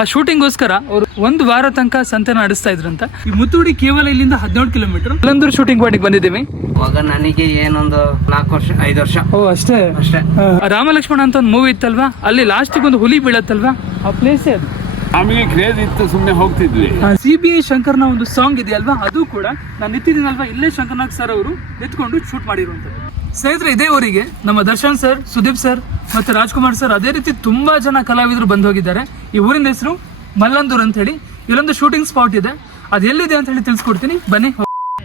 ಆ ಶೂಟಿಂಗ್ಗೋಸ್ಕರ ಅವರು 1 ವಾರ ತನಕ ಸಂತೆ ನಡೆಸ್ತಾ ಇದ್ರಂತ. ಈ ಮುತ್ತುಡಿ ಕೇವಲ ಇಲ್ಲಿಂದ 17 ಕಿಲೋಮೀಟರ್ ಮಲ್ಲಂದೂರು ಶೂಟಿಂಗ್ ಪಾಯಿಂಟ್ ಬಂದಿದ್ದೀವಿ. ಇವಾಗ ನನಗೆ ಏನೊಂದು 4 ವರ್ಷ 5 ವರ್ಷ. ಓ ಅಷ್ಟೇ. ರಾಮ ಲಕ್ಷ್ಮಣ ಅಂತ ಒಂದು ಮೂವಿ ಇತ್ತಲ್ವಾ, ಅಲ್ಲಿ ಲಾಸ್ಟ್ ಒಂದು ಹುಲಿ ಬೀಳತ್ತಲ್ವಾ, ಆ ಪ್ಲೇಸೇ ಅದು. ನಮಗೆ ಕ್ರೇಜ್ ಇತ್ತು, ಸುಮ್ಮನೆ ಹೋಗ್ತಿದ್ವಿ. CBI ಶಂಕರ್ನ ಒಂದು ಸಾಂಗ್ ಇದೆಯಲ್ವಾ, ಅದು ಕೂಡ ನಾನು ನಿಂತಿದ್ದೀನಲ್ವಾ, ಇಲ್ಲೇ ಶಂಕರ್ನಾಗ್ ಸರ್ ಅವರು ನಿಂತ್ಕೊಂಡು ಶೂಟ್ ಮಾಡಿರುವಂಥದ್ದು. ಸ್ನೇಹಿತರೆ, ಇದೇ ಊರಿಗೆ ನಮ್ಮ ದರ್ಶನ್ ಸರ್, ಸುದೀಪ್ ಸರ್ ಮತ್ತೆ ರಾಜ್ಕುಮಾರ್ ಸರ್, ಅದೇ ರೀತಿ ತುಂಬಾ ಜನ ಕಲಾವಿದರು ಬಂದು ಹೋಗಿದ್ದಾರೆ. ಈ ಊರಿನ ಹೆಸರು ಮಲ್ಲಂದೂರ್ ಅಂತ ಹೇಳಿ. ಇಲ್ಲೊಂದು ಶೂಟಿಂಗ್ ಸ್ಪಾಟ್ ಇದೆ, ಅದು ಎಲ್ಲಿದೆ ಅಂತ ಹೇಳಿ ತಿಳಿಸ್ಕೊಡ್ತೀನಿ, ಬನ್ನಿ.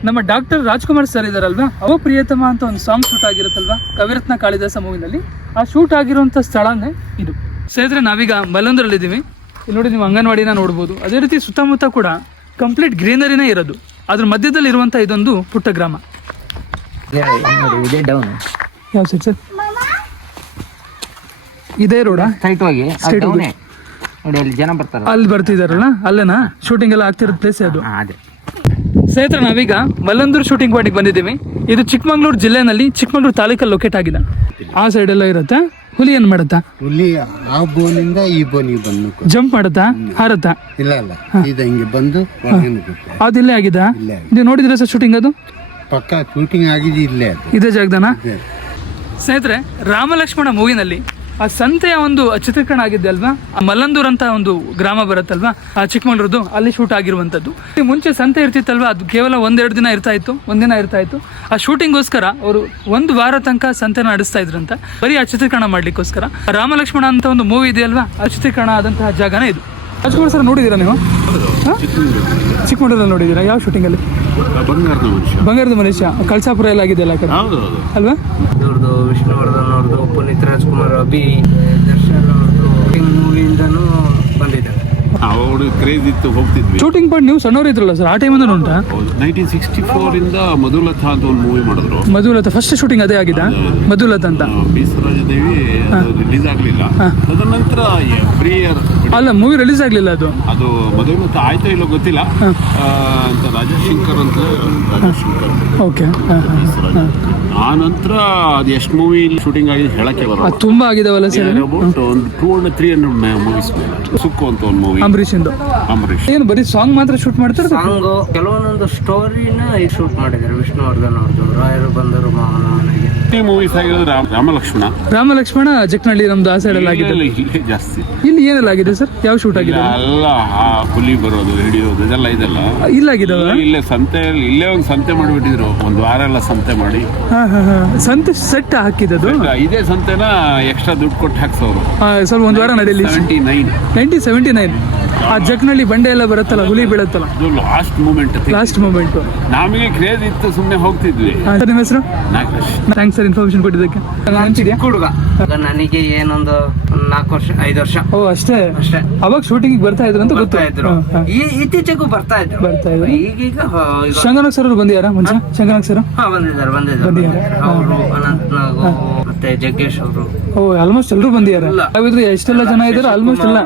ನಮ್ಮ ಡಾಕ್ಟರ್ ರಾಜ್ಕುಮಾರ್ ಸರ್ ಇದಾರಲ್ವಾ, ಅವ ಪ್ರಿಯತಮ ಅಂತ ಒಂದು ಸಾಂಗ್ ಶೂಟ್ ಆಗಿರುತ್ತಲ್ವಾ ಕವಿರತ್ನ ಕಾಳಿದಾಸ ಮೂವಿನಲ್ಲಿ, ಆ ಶೂಟ್ ಆಗಿರುವಂತ ಸ್ಥಳನೇ ಇದು. ಸ್ನೇಹಿತರೆ, ನಾವೀಗ ಮಲ್ಲಂದೂರಲ್ಲಿ ಇದ್ದೀವಿ. ಇಲ್ಲಿ ನೋಡಿ, ನೀವು ಅಂಗನವಾಡಿನ ನೋಡ್ಬೋದು. ಅದೇ ರೀತಿ ಸುತ್ತಮುತ್ತ ಕೂಡ ಕಂಪ್ಲೀಟ್ ಗ್ರೀನರಿನೇ ಇರೋದು. ಅದ್ರ ಮಧ್ಯದಲ್ಲಿ ಇರುವಂತ ಇದೊಂದು ಪುಟ್ಟ ಗ್ರಾಮ. ಯಾವ ಸೈಡ್ ಸರ್? ಇದೇ ರೋಡ ಜನ ಬರ್ತಾರೆ, ಅಲ್ಲಿ ಬರ್ತಿದಾರಲ್ಲ, ಅಲ್ಲೇನಾ ಶೂಟಿಂಗ್ ಎಲ್ಲ ಆಗ್ತಿರೋ ಪ್ಲೇಸ್ ಅದು. ಸ್ನೇಹಿತರೆ, ನಾವೀಗ ಮಲ್ಲಂದೂರು ಶೂಟಿಂಗ್ ಪಾಯಿಂಟ್ ಬಂದಿದ್ದೀವಿ. ಇದು ಚಿಕ್ಕಮಗಳೂರು ಜಿಲ್ಲೆನಲ್ಲಿ ಚಿಕ್ಕಮಗಳೂರು ತಾಲೂಕಲ್ಲಿ ಲೊಕೇಟ್ ಆಗಿದೆ. ಆ ಸೈಡ್ ಎಲ್ಲ ಇರುತ್ತೆ. ಹುಲಿ ಏನ್ ಮಾಡತ್ತಾ? ಹುಲಿ ಆ ಬೋನಿಂದ ಈ ಬೋನಿಗೆ ಬಂದು ಜಂಪ್ ಮಾಡತ್ತಾ, ಹಾರತ್ತಾ? ಇಲ್ಲ ಹಿಂಗೆ ಬಂದು ಅದು ಇಲ್ಲೇ ಆಗಿದಾ? ನೀವು ನೋಡಿದ್ರೆ ಸರ್ ಶೂಟಿಂಗ್ ಅದು ಪಕ್ಕ ಶೂಟಿಂಗ್ ಆಗಿದೆ ಇಲ್ಲೇ, ಇದೇ ಜಾಗದಾನ? ಸ್ನೇಹಿತರೆ, ರಾಮ ಲಕ್ಷ್ಮಣ ಮೂವಿನಲ್ಲಿ ಆ ಸಂತೆಯ ಒಂದು ಚಿತ್ರೀಕರಣ ಆಗಿದ್ದೆ ಅಲ್ವಾ, ಮಲ್ಲಂದೂರ್ ಅಂತ ಒಂದು ಗ್ರಾಮ ಬರುತ್ತಲ್ವಾ ಆ ಚಿಕ್ಕಮಗಳೂರದು, ಅಲ್ಲಿ ಶೂಟ್ ಆಗಿರುವಂತದ್ದು. ಮುಂಚೆ ಸಂತೆ ಇರ್ತಿತ್ತಲ್ವಾ, ಅದು ಕೇವಲ 1-2 ದಿನ ಇರ್ತಾ ಇತ್ತು, ಒಂದಿನ ಇರ್ತಾ ಇತ್ತು. ಆ ಶೂಟಿಂಗ್ಗೋಸ್ಕರ ಅವರು 1 ವಾರ ತನಕ ಸಂತೆ ನಡೆಸ್ತಾ ಇದ್ರಂತ, ಬರೀ ಆ ಚಿತ್ರೀಕರಣ ಮಾಡ್ಲಿಕ್ಕೋಸ್ಕರ. ರಾಮ ಲಕ್ಷ್ಮಣ ಅಂತ ಒಂದು ಮೂವಿ ಇದೆಯಲ್ವಾ, ಆ ಚಿತ್ರೀಕರಣ ಆದಂತಹ ಜಾಗನೇ ಇದು. ರಾಜ್ಕುಮಾರ್ ಸರ್ ನೋಡಿದ್ದೀರಾ ನೀವು? ಚಿಕ್ಕಮಗಳೂರಲ್ಲಿ ನೋಡಿದ್ದೀರಾ? ಯಾವ ಶೂಟಿಂಗ್ ಅಲ್ಲಿ? ಬಂಗಾರದ ಮನುಷ್ಯ, ಕಳಸಾಪುರ ಎಲ್ಲ ಆಗಿದೆಯಲ್ಲ ಆ ಕಡೆ ಅಲ್ವಾ? ಇವ್ರದ್ದು ವಿಷ್ಣುವರ್ಧನ್ ಅವ್ರದ್ದು, ಪುನೀತ್ ರಾಜ್ಕುಮಾರ್, ಅಭಿ, ದರ್ಶನ್ ಅವ್ರದ್ದು ಮೂವಿಯಿಂದನೂ ಬಂದಿದ್ದಾರೆ. ಕ್ರೇಜ್ ಇತ್ತು, ಹೋಗ್ತಿದ್ವಿ. ಶೂಟಿಂಗ್ ಪಾಯಿಂಟ್ ನೀವು ಸಣ್ಣವ್ರು ಇದ್ರಲ್ಲ ಸರ್, ಆ ಟೈಮ್ ಅಂದ್ರೆ ಉಂಟಾ? 1964 ಇಂದ ಮಧುಲತಾ ಅಂತ ಒಂದು ಮೂವಿ ಮಾಡಿದ್ರು. ಮಧುಲತಾ ಫಸ್ಟ್ ಶೂಟಿಂಗ್ ಅದೇ ಆಗಿದೆ, ಮಧುಲತಾ ಅಂತ. ಬೀಸರಾಜದೇವಿ ರಿಲೀಸ್ ಆಗ್ಲಿಲ್ಲ, ತದನಂತರ ಎವ್ರಿ ಇಯರ್. ಅಲ್ಲ, ಮೂವಿ ರಿಲೀಸ್ ಆಗ್ಲಿಲ್ಲ ಅದು. ಅದು ಮಧುಲತಾ ಆಯ್ತೋ ಇಲ್ಲೋ ಗೊತ್ತಿಲ್ಲ ಅಂತ, ರಾಜಶೇಖರ್ ಅಂತ. ಓಕೆ. ಆ ನಂತರ ಅದು ಎಷ್ಟು ಮೂವಿ ಶೂಟಿಂಗ್ ಆಗಿದೆ ಹೇಳಕ್ಕೆ ಬರೋದು, ತುಂಬಾ ಆಗಿದಾವಲ್ಲ ಸರ್. ಒಂದು 200-300 ಮೂವೀಸ್. ಸುಕ್ಕು ಅಂತ ಒಂದು ಮೂವಿ, ಅಂಬರೀಶ್ ಏನು ಬರೀ ಸಾಂಗ್ ಮಾತ್ರ ಶೂಟ್ ಮಾಡ್ತಾರೆ? ಸಾಂಗ್ ಕೆಲವೊಂದೊಂದು ಸ್ಟೋರಿನ ಶೂಟ್ ಮಾಡಿದ್ದಾರೆ. ವಿಷ್ಣುವರ್ಧನ್ ಅವ್ರದ್ದು ರಾಯರು ಬಂದರು ಮಾವನ ಮನೆಗೆ. ಈ ಮೂವೀಸ್ ಆಗಿರೋದು ರಾಮ ಲಕ್ಷ್ಮಣ ಜಕ್ನಳ್ಳಿ, ನಮ್ದು ಆ ಸೈಡ್ ಅಲ್ಲಿ ಆಗಿದೆ. ಇಲ್ಲೇ ಜಾಸ್ತಿ. ಇಲ್ಲಿ ಏನೆಲ್ಲ ಆಗಿದೆ ಸರ್? ಯಾವ ಶೂಟ್ ಆಗಿದೆ? ಎಲ್ಲ ಹುಲಿ ಬರೋದು, ಹಿಡಿಯೋದು, ಇದೆಲ್ಲ ಇಲ್ಲಾಗಿದಾವ. ಇಲ್ಲೇ ಸಂತೆಯಲ್ಲಿ ಇಲ್ಲೇ ಒಂದು ಸಂತೆ ಮಾಡಿಬಿಟ್ಟಿದ್ರು, 1 ವಾರ ಎಲ್ಲ ಸಂತೆ ಮಾಡಿ. ಸಂತೆ ಸೆಟ್ ಹಾಕಿದ್ದು ಇದೇ ಸಂತೆನ ಎಕ್ಸ್ಟ್ರಾ ದುಡ್ಡು ಕೊಟ್ಟು ಹಾಕ್ಸೋರು. ಸ್ವಲ್ಪ 1 ವಾರ ನಡೆಯಲಿ. 1979 ಆ ಜಕ್ನಳ್ಳಿ ಬಂಡೆ ಎಲ್ಲ ಬರುತ್ತಲ್ಲ, ಹುಲಿ ಬೀಳತ್ತಲ್ಲ, ಲಾಸ್ಟ್ ಮೂಮೆಂಟ್. ನಮಗೆ ಕ್ರೇಜ್ ಇತ್ತು, ಸುಮ್ಮನೆ ಹೋಗ್ತಿದ್ವಿ. ನಿಮ್ಮ ಹೆಸರು? ಥ್ಯಾಂಕ್ಸ್ ಸರ್ ಇನ್ಫಾರ್ಮೇಶನ್ ಕೊಟ್ಟಿದ್ದಕ್ಕೆ. ಹುಡುಗ ನನಗೆ ಏನೊಂದು 4 ವರ್ಷ 5 ವರ್ಷ. ಓ ಅಷ್ಟೇ. ಅವಾಗ ಶೂಟಿಂಗ್ ಬರ್ತಾ ಇದ್ರು ಅಂತ ಗೊತ್ತಾಯ್ತು. ಇತ್ತೀಚೆಗೂ ಬರ್ತಾ ಇದ್ರು. ಈಗೀಗ ಶಂಕರನಾಗ್ ಸರ್ ಅವರು ಬಂದಿದ್ದಾರಾ ಮುಂಚೆ? ಶಂಕರನಾಗ್ ಸರ್ ಬಂದಿದ್ದಾರೆ. ಅವರು ಅನಂತನಾಗ್ ಮತ್ತೆ ಜಗ್ಗೇಶ್ ಅವರು, ಆಲ್ಮೋಸ್ಟ್ ಎಲ್ಲರೂ ಬಂದಿದ್ದಾರೆ. ಎಷ್ಟೆಲ್ಲ ಜನ ಇದ್ದಾರೆ ಆಲ್ಮೋಸ್ಟ್ ಎಲ್ಲ.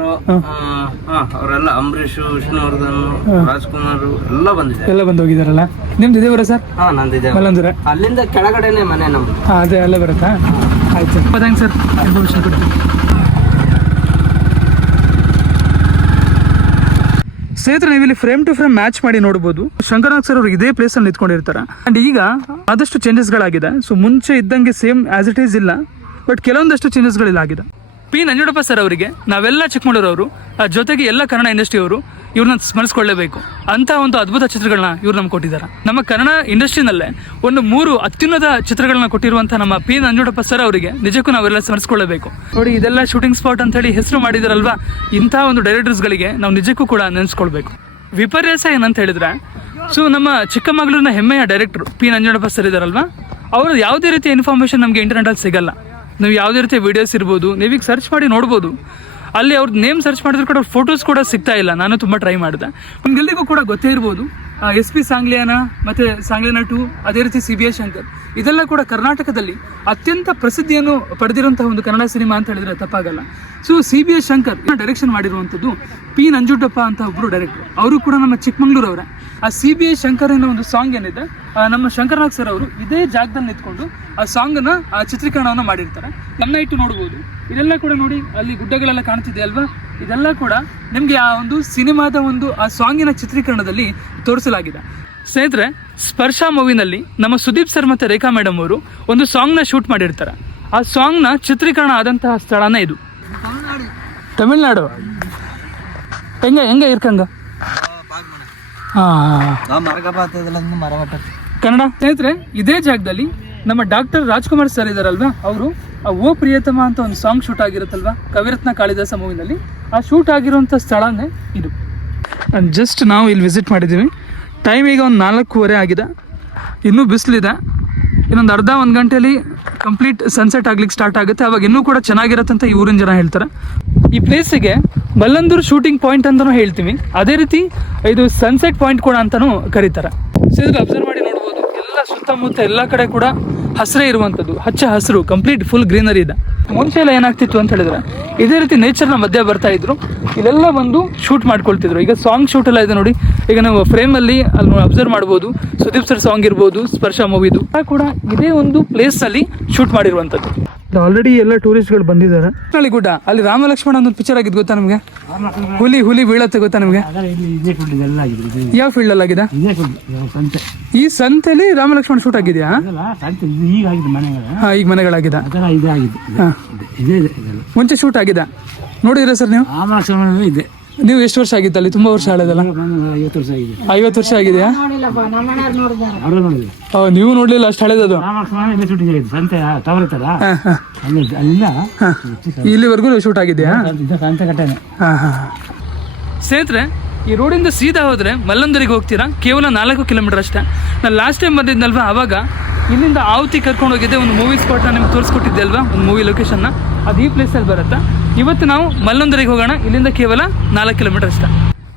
ಅವರೆಲ್ಲ ಅಂಬರೀಶ್, ವಿಷ್ಣುವರ್ಧನ್, ರಾಜ್ಕುಮಾರ್ ಎಲ್ಲ ಬಂದಿದ್ದಾರೆ. ಎಲ್ಲ ಬಂದು ಹೋಗಿದಾರಲ್ಲ. ನಿಮ್ದು ಇದೇ ಬರ ಸರ್? ನಂದಿದೆ ಮಲ್ಲಂದೂರ. ಅಲ್ಲಿಂದ ಕೆಳಗಡೆನೆ ಮನೆ ನಮ್ದು. ಅದೇ ಅಲ್ಲೇ ಬರುತ್ತಾ? ಆಯ್ತು, ಥ್ಯಾಂಕ್ಸ್ ಸರ್ ಇನ್ಫಾರ್ಮೇಶನ್ ಕೊಡ್ತೀನಿ. ಸ್ನೇಹಿತರೆ, ನೀವು ಇಲ್ಲಿ ಫ್ರೇಮ್ ಟು ಫ್ರೇಮ್ ಮ್ಯಾಚ್ ಮಾಡಿ ನೋಡಬಹುದು. ಶಂಕರನಾಗ್ ಸರ್ ಅವರು ಇದೇ ಪ್ಲೇಸ್ ಅಲ್ಲಿ ನಿಂತ್ಕೊಂಡಿರ್ತಾರೆ. ಅಂಡ್ ಈಗ ಆದಷ್ಟು ಚೇಂಜಸ್ ಗಳಾಗಿದೆ. ಸೊ ಮುಂಚೆ ಇದ್ದಂಗೆ ಸೇಮ್ ಆಸ್ ಇಟ್ ಈಸ್ ಇಲ್ಲ, ಬಟ್ ಕೆಲವೊಂದಷ್ಟು ಚೇಂಜಸ್ ಗಳಿಲ್ಲ ಆಗಿದೆ. ಪಿ ನಂಜುಂಡಪ್ಪ ಸರ್ ಅವರಿಗೆ ನಾವೆಲ್ಲ ಚಿಕ್ಕಮಗಳೂರವರು, ಜೊತೆಗೆ ಎಲ್ಲ ಕನ್ನಡ ಇಂಡಸ್ಟ್ರಿ ಅವರು ಇವ್ರನ್ನ ಸ್ಮರಿಸ್ಕೊಳ್ಳೇಬೇಕು ಅಂತ ಒಂದು ಅದ್ಭುತ ಚಿತ್ರಗಳನ್ನ ಇವ್ರು ನಮ್ಗೆ ಕೊಟ್ಟಿದ್ದಾರೆ. ನಮ್ಮ ಕನ್ನಡ ಇಂಡಸ್ಟ್ರಿನಲ್ಲೇ ಒಂದು 3 ಅತ್ಯುನ್ನತ ಚಿತ್ರಗಳನ್ನ ಕೊಟ್ಟಿರುವಂತ ನಮ್ಮ ಪಿ ನಂಜುಂಡಪ್ಪ ಸರ್ ಅವರಿಗೆ ನಿಜಕ್ಕೂ ನಾವೆಲ್ಲ ಸ್ಮರಿಸ್ಕೊಳ್ಳೇಬೇಕು. ನೋಡಿ, ಇದೆಲ್ಲ ಶೂಟಿಂಗ್ ಸ್ಪಾಟ್ ಅಂತ ಹೇಳಿ ಹೆಸರು ಮಾಡಿದಾರಲ್ವಾ, ಇಂಥ ಒಂದು ಡೈರೆಕ್ಟರ್ಸ್ಗಳಿಗೆ ನಾವು ನಿಜಕ್ಕೂ ಕೂಡ ನೆನೆಸ್ಕೊಳ್ಬೇಕು. ವಿಪರ್ಯಾಸ ಏನಂತ ಹೇಳಿದ್ರೆ, ಸೊ ನಮ್ಮ ಚಿಕ್ಕಮಗಳೂರಿನ ಹೆಮ್ಮೆಯ ಡೈರೆಕ್ಟರ್ ಪಿ ನಂಜುಂಡಪ್ಪ ಸರ್ ಇದಾರಲ್ವಾ, ಅವರು ಯಾವುದೇ ರೀತಿಯ ಇನ್ಫಾರ್ಮೇಶನ್ ನಮಗೆ ಇಂಟರ್ನೆಟಲ್ಲಿ ಸಿಗಲ್ಲ. ನೀವು ಯಾವುದೇ ರೀತಿಯ ವಿಡಿಯೋಸ್ ಇರ್ಬೋದು, ನೀವೀಗ ಸರ್ಚ್ ಮಾಡಿ ನೋಡ್ಬೋದು. ಅಲ್ಲಿ ಅವ್ರದ್ದು ನೇಮ್ ಸರ್ಚ್ ಮಾಡಿದ್ರು ಕೂಡ ಫೋಟೋಸ್ ಕೂಡ ಸಿಗ್ತಾ ಇಲ್ಲ. ನಾನು ತುಂಬ ಟ್ರೈ ಮಾಡಿದೆ. ನಿಮ್ಗೆಲ್ಲರಿಗೂ ಕೂಡ ಗೊತ್ತೇ ಇರ್ಬೋದು, SP ಸಾಂಗ್ಲಿಯಾನ ಮತ್ತು ಸಾಂಗ್ಲಿಯಾನ 2, ಅದೇ ರೀತಿ CBI ಶಂಕರ್, ಇದೆಲ್ಲ ಕೂಡ ಕರ್ನಾಟಕದಲ್ಲಿ ಅತ್ಯಂತ ಪ್ರಸಿದ್ಧಿಯನ್ನು ಪಡೆದಿರುವಂತಹ ಒಂದು ಕನ್ನಡ ಸಿನಿಮಾ ಅಂತ ಹೇಳಿದ್ರೆ ತಪ್ಪಾಗಲ್ಲ. ಸೊ CBI ಶಂಕರ್ ಡೈರೆಕ್ಷನ್ ಮಾಡಿರುವಂಥದ್ದು ಪಿ ನಂಜುಂಡಪ್ಪ ಅಂತ ಒಬ್ಬರು ಡೈರೆಕ್ಟರ್. ಅವರು ಕೂಡ ನಮ್ಮ ಚಿಕ್ಕಮಗಳೂರವರೇ. ಆ CBI ಶಂಕರ್ ಅನ್ನೋ ಒಂದು ಸಾಂಗ್ ಏನಿದೆ, ನಮ್ಮ ಶಂಕರನಾಗ್ ಸರ್ ಅವರು ಇದೇ ಜಾಗದಲ್ಲಿ ನಿಂತ್ಕೊಂಡು ಆ ಸಾಂಗನ್ನು ಚಿತ್ರೀಕರಣವನ್ನು ಮಾಡಿರ್ತಾರೆ. ನಮ್ಮ ಇಟ್ಟು ನೋಡ್ಬೋದು. ಇದೆಲ್ಲ ಕೂಡ ನೋಡಿ ಅಲ್ಲಿ ಗುಡ್ಡಗಳೆಲ್ಲ ಕಾಣ್ತಿದೆ ಅಲ್ವಾ, ಇದೆಲ್ಲ ಕೂಡ ನಿಮಗೆ ಆ ಒಂದು ಸಿನಿಮಾದ ಒಂದು ಆ ಸಾಂಗಿನ ಚಿತ್ರೀಕರಣದಲ್ಲಿ ತೋರಿಸಲಾಗಿದೆ. ಸ್ನೇಹಿತರೆ, ಸ್ಪರ್ಶ ಮೂವಿನಲ್ಲಿ ನಮ್ಮ ಸುದೀಪ್ ಸರ್ ಮತ್ತು ರೇಖಾ ಮೇಡಮ್ ಅವರು ಒಂದು ಸಾಂಗ್ನ ಶೂಟ್ ಮಾಡಿರ್ತಾರೆ. ಆ ಸಾಂಗ್ನ ಚಿತ್ರೀಕರಣ ಆದಂತಹ ಸ್ಥಳನೇ ಇದು. ತಮಿಳ್ನಾಡು ಹೆಂಗೆ ಇರ್ಕಂಗ ಕನ್ನಡ. ಸ್ನೇಹಿತರೆ, ಇದೇ ಜಾಗದಲ್ಲಿ ನಮ್ಮ ಡಾಕ್ಟರ್ ರಾಜ್ಕುಮಾರ್ ಸರ್ ಇದಾರಲ್ವಾ, ಅವರು ಓ ಪ್ರಿಯತಮ ಅಂತ ಒಂದು ಸಾಂಗ್ ಶೂಟ್ ಆಗಿರುತ್ತಲ್ವಾ ಕವಿರತ್ನ ಕಾಳಿದಾಸ ಮೂವಿನಲ್ಲಿ, ಆ ಶೂಟ್ ಆಗಿರುವಂಥ ಸ್ಥಳನೇ ಇದು. ಜಸ್ಟ್ ನಾವು ಇಲ್ಲಿ ವಿಸಿಟ್ ಮಾಡಿದ್ದೀವಿ. ಟೈಮ್ ಈಗ ಒಂದು 4:15 ಆಗಿದೆ. ಇನ್ನೂ ಬಿಸಿಲಿದೆ. ಇನ್ನೊಂದು ಅರ್ಧ 1 ಗಂಟೆಯಲ್ಲಿ ಕಂಪ್ಲೀಟ್ ಸನ್ಸೆಟ್ ಆಗ್ಲಿಕ್ಕೆ ಸ್ಟಾರ್ಟ್ ಆಗುತ್ತೆ. ಅವಾಗ ಇನ್ನೂ ಕೂಡ ಚೆನ್ನಾಗಿರುತ್ತೆ ಅಂತ ಈ ಊರಿನ ಜನ ಹೇಳ್ತಾರೆ. ಈ ಪ್ಲೇಸಿಗೆ ಮಲ್ಲಂದೂರು ಶೂಟಿಂಗ್ ಪಾಯಿಂಟ್ ಅಂತಲೂ ಹೇಳ್ತೀವಿ, ಅದೇ ರೀತಿ ಇದು ಸನ್ಸೆಟ್ ಪಾಯಿಂಟ್ ಕೂಡ ಅಂತಲೂ ಕರೀತಾರೆ. ಸೊ ಇದಕ್ಕೆ ಅಬ್ಸರ್ವ್ ಮಾಡಿ ನೋಡ್ಬೋದು, ಎಲ್ಲ ಸುತ್ತಮುತ್ತ ಎಲ್ಲ ಕಡೆ ಕೂಡ ಹಸಿರೇ ಇರುವಂಥದ್ದು, ಹಚ್ಚ ಹಸಿರು, ಕಂಪ್ಲೀಟ್ ಫುಲ್ ಗ್ರೀನರಿ ಇದೆ. ಮುಂಚೆ ಎಲ್ಲ ಏನಾಗ್ತಿತ್ತು ಅಂತ ಹೇಳಿದ್ರೆ ಇದೇ ರೀತಿ ನೇಚರ್ನ ಮಧ್ಯೆ ಬರ್ತಾ ಇದ್ರು, ಇಲ್ಲೆಲ್ಲ ಬಂದು ಶೂಟ್ ಮಾಡ್ಕೊಳ್ತಿದ್ರು. ಈಗ ಸಾಂಗ್ ಶೂಟ್ ಎಲ್ಲ ಇದೆ ನೋಡಿ, ಈಗ ನಾವು ಫ್ರೇಮಲ್ಲಿ ಅಲ್ಲಿ ಅಬ್ಸರ್ವ್ ಮಾಡ್ಬೋದು, ಸುದೀಪ್ ಸರ್ ಸಾಂಗ್ ಇರ್ಬೋದು, ಸ್ಪರ್ಶ ಮೂವಿದು ಕೂಡ ಇದೇ ಒಂದು ಪ್ಲೇಸಲ್ಲಿ ಶೂಟ್ ಮಾಡಿರುವಂಥದ್ದು. ಆಲ್ರೆಡಿ ಎಲ್ಲ ಟೂರಿಸ್ಟ್ಗಳು ಬಂದಿದ್ದಾರೆ. ನಳಿ ಗುಡ್ಡ ಅಲ್ಲಿ ರಾಮ ಲಕ್ಷ್ಮಣ ಒಂದು ಪಿಕ್ಚರ್ ಆಗಿದ್ದು ಗೊತ್ತಾ ನಿಮಗೆ? ಹುಲಿ ಬೀಳತ್ತೆ ಗೊತ್ತಾ ನಿಮಗೆ? ಯಾವ ಫೀಲ್ಡ್ ಅಲ್ಲಿ ಆಗಿದೆ? ಈ ಸಂತೆಲಿ ರಾಮ ಲಕ್ಷ್ಮಣ ಶೂಟ್ ಆಗಿದೆಯಾ? ಈಗ ಮನೆಗಳಾಗಿದೆ. ಮುಂಚೆ ಶೂಟ್ ಆಗಿದೆ ನೋಡಿದ್ರೆ ಸರ್ ನೀವು? ನೀವು ಎಷ್ಟು ವರ್ಷ ಆಗಿತ್ತು ಅಲ್ಲಿ? ತುಂಬಾ ವರ್ಷ ಹಳೆದಲ್ಲ? 50 ವರ್ಷ ಆಗಿದೆಯಾ? ನೀವು ನೋಡ್ಲಿಲ್ಲ, ಅಷ್ಟು ಹಳೆದದು. ಇಲ್ಲಿವರೆಗೂ ಶೂಟ್ ಆಗಿದೆಯಾ? ಸ್ನೇಹಿತರೆ, ಈ ರೋಡಿಂದ ಸೀದಾ ಹೋದ್ರೆ ಮಲ್ಲಂದೂರಿಗೆ ಹೋಗ್ತೀರಾ, ಕೇವಲ 4 ಕಿಲೋಮೀಟರ್ ಅಷ್ಟೇ. ನಾನು ಲಾಸ್ಟ್ ಟೈಮ್ ಬಂದಿದ್ನಲ್ವಾ, ಅವಾಗ ಇಲ್ಲಿಂದ ಆವತಿ ಕರ್ಕೊಂಡು ಹೋಗಿದ್ದೆ, ಒಂದು ಮೂವಿ ಸ್ಪಾಟ್ನ ನಿಮ್ಗೆ ತೋರಿಸ್ಕೊಟ್ಟಿದ್ದೆ ಅಲ್ವಾ, ಒಂದು ಮೂವಿ ಲೊಕೇಶನ್ನ. ಅದು ಈ ಪ್ಲೇಸಲ್ಲಿ ಬರುತ್ತೆ. ಇವತ್ತು ನಾವು ಮಲ್ಲಂದೂರಿಗೆ ಹೋಗೋಣ. ಇಲ್ಲಿಂದ ಕೇವಲ 4 ಕಿಲೋಮೀಟರ್ ಅಷ್ಟೇ.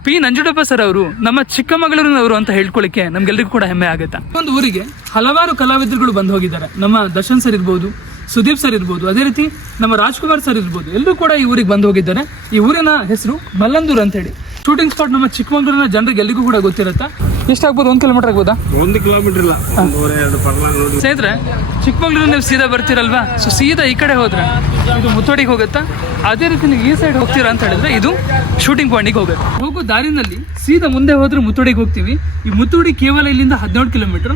ಪಿ ನಂಜುಂಡಪ್ಪ ಸರ್ ಅವರು ನಮ್ಮ ಚಿಕ್ಕಮಗಳೂರಿನವರು ಅಂತ ಹೇಳ್ಕೊಳ್ಳಿಕ್ಕೆ ನಮ್ಗೆಲ್ರಿಗೂ ಕೂಡ ಹೆಮ್ಮೆ ಆಗುತ್ತೆ. ಒಂದು ಊರಿಗೆ ಹಲವಾರು ಕಲಾವಿದರುಗಳು ಬಂದು ಹೋಗಿದ್ದಾರೆ. ನಮ್ಮ ದರ್ಶನ್ ಸರ್ ಇರ್ಬೋದು, ಸುದೀಪ್ ಸರ್ ಇರ್ಬೋದು, ಅದೇ ರೀತಿ ನಮ್ಮ ರಾಜ್ಕುಮಾರ್ ಸರ್ ಇರ್ಬೋದು, ಎಲ್ಲರೂ ಕೂಡ ಈ ಊರಿಗೆ ಬಂದು ಹೋಗಿದ್ದಾರೆ. ಈ ಊರಿನ ಹೆಸರು ಮಲ್ಲಂದೂರು ಅಂತ ಹೇಳಿ. ಶೂಟಿಂಗ್ ಸ್ಪಾಟ್ ನಮ್ಮ ಚಿಕ್ಕಮಗಳೂರಿನ ಜನರಿಗೆ ಎಲ್ಲಿಗೂ ಕೂಡ ಗೊತ್ತಿರುತ್ತೆ. ಎಷ್ಟಾಗ್ಬೋದು? 1 ಕಿಲೋಮೀಟರ್ ಆಗ್ಬೋದಾ? 1 ಕಿಲೋಮೀಟರ್ ಇಲ್ಲ, 1.5 ಪರ್ಲಾಂಗ್. ಸ್ನೇಹಿತರೆ, ಚಿಕ್ಕಮಗಳೂರಿನಲ್ಲಿ ಸೀದಾ ಬರ್ತೀರಲ್ವಾ, ಸೊ ಸೀದಾ ಈ ಕಡೆ ಹೋದ್ರೆ ಇದು ಮುತ್ತೋಡಿಗೆ ಹೋಗುತ್ತಾ, ಅದೇ ರೀತಿ ನೀವು ಈ ಸೈಡ್ ಹೋಗ್ತೀರಾ ಅಂತ ಹೇಳಿದ್ರೆ ಇದು ಶೂಟಿಂಗ್ ಪಾಯಿಂಟಿಗೆ ಹೋಗುತ್ತೆ. ಹೋಗೋ ದಾರಿನಲ್ಲಿ ಸೀದಾ ಮುಂದೆ ಹೋದ್ರೆ ಮುತ್ತೋಡಿಗೆ ಹೋಗ್ತೀವಿ. ಈ ಮುತ್ತೋಡಿ ಕೇವಲ ಇಲ್ಲಿಂದ 17 ಕಿಲೋಮೀಟರ್.